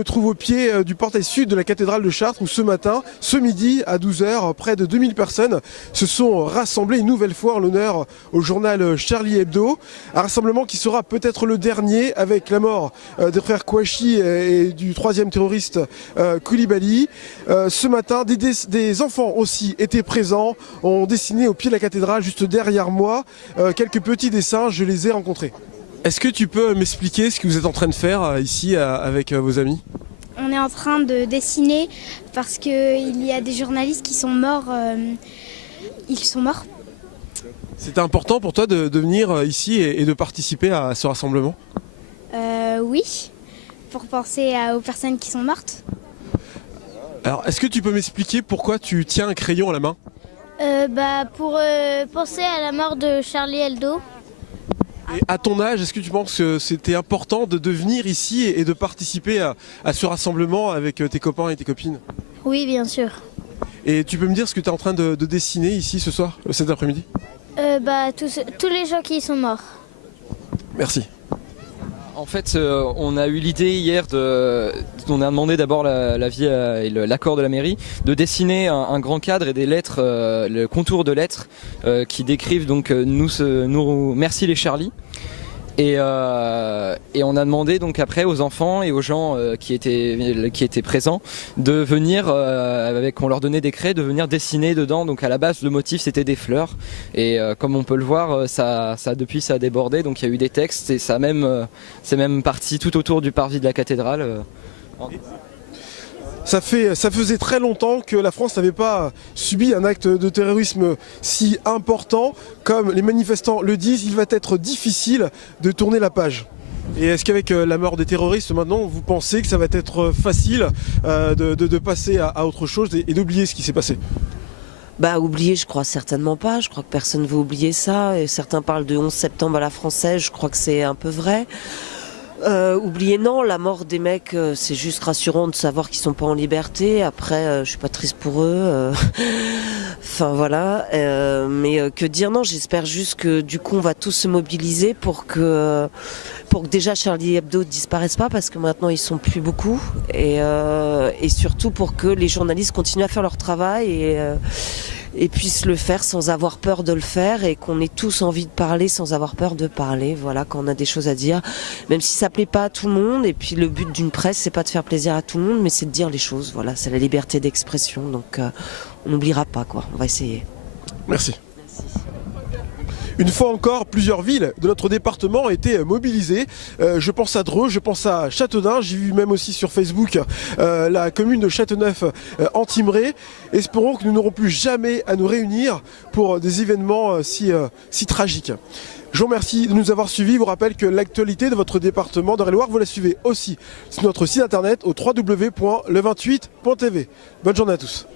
me trouve au pied du portail sud de la cathédrale de Chartres où ce midi à 12 h, près de 2000 personnes se sont rassemblées une nouvelle fois en l'honneur au journal Charlie Hebdo. Un rassemblement qui sera peut-être le dernier avec la mort des frères Kouachi et du troisième terroriste Koulibaly. Ce matin, des enfants aussi étaient présents, ont dessiné au pied de la cathédrale juste derrière moi quelques petits dessins, je les ai rencontrés. Est-ce que tu peux m'expliquer ce que vous êtes en train de faire ici avec vos amis ? On est en train de dessiner parce qu'il y a des journalistes qui sont morts. Ils sont morts. C'était important pour toi de venir ici et de participer à ce rassemblement ? Oui, pour penser aux personnes qui sont mortes. Alors, est-ce que tu peux m'expliquer pourquoi tu tiens un crayon à la main ? Pour penser à la mort de Charlie Hebdo. Et à ton âge, est-ce que tu penses que c'était important de venir ici et de participer à ce rassemblement avec tes copains et tes copines ? Oui, bien sûr. Et tu peux me dire ce que tu es en train de dessiner ici ce soir, cet après-midi ? Tous les gens qui sont morts. Merci. En fait, on a eu l'idée hier on a demandé d'abord l'avis et l'accord de la mairie de dessiner un grand cadre et des lettres, le contour de lettres qui décrivent donc nous merci les Charlie. Et on a demandé donc après aux enfants et aux gens qui étaient présents de venir, on leur donnait des craies, de venir dessiner dedans. Donc à la base le motif c'était des fleurs et comme on peut le voir depuis ça a débordé, donc il y a eu des textes et c'est même parti tout autour du parvis de la cathédrale. Ça faisait très longtemps que la France n'avait pas subi un acte de terrorisme si important. Comme les manifestants le disent, il va être difficile de tourner la page. Et est-ce qu'avec la mort des terroristes maintenant, vous pensez que ça va être facile de passer à autre chose et d'oublier ce qui s'est passé ? Oublier, je crois certainement pas. Je crois que personne ne veut oublier ça. Et certains parlent de 11 septembre à la française. Je crois que c'est un peu vrai. Oublier non, la mort des mecs, c'est juste rassurant de savoir qu'ils sont pas en liberté. Après, je suis pas triste pour eux. Enfin voilà. Mais que dire, non, j'espère juste que du coup on va tous se mobiliser pour que déjà Charlie Hebdo disparaisse pas, parce que maintenant ils sont plus beaucoup. Et surtout pour que les journalistes continuent à faire leur travail et puissent le faire sans avoir peur de le faire, et qu'on ait tous envie de parler sans avoir peur de parler, voilà, quand on a des choses à dire, même si ça plaît pas à tout le monde. Et puis le but d'une presse, c'est pas de faire plaisir à tout le monde, mais c'est de dire les choses, voilà, c'est la liberté d'expression, donc on n'oubliera pas, quoi, on va essayer. Merci. Une fois encore, plusieurs villes de notre département ont été mobilisées. Je pense à Dreux, je pense à Châteaudun. J'ai vu même aussi sur Facebook la commune de Châteauneuf-en-Thymerais. Espérons que nous n'aurons plus jamais à nous réunir pour des événements si tragiques. Je vous remercie de nous avoir suivis. Je vous rappelle que l'actualité de votre département d'Eure-et-Loir, vous la suivez aussi sur notre site internet au www.le28.tv. Bonne journée à tous.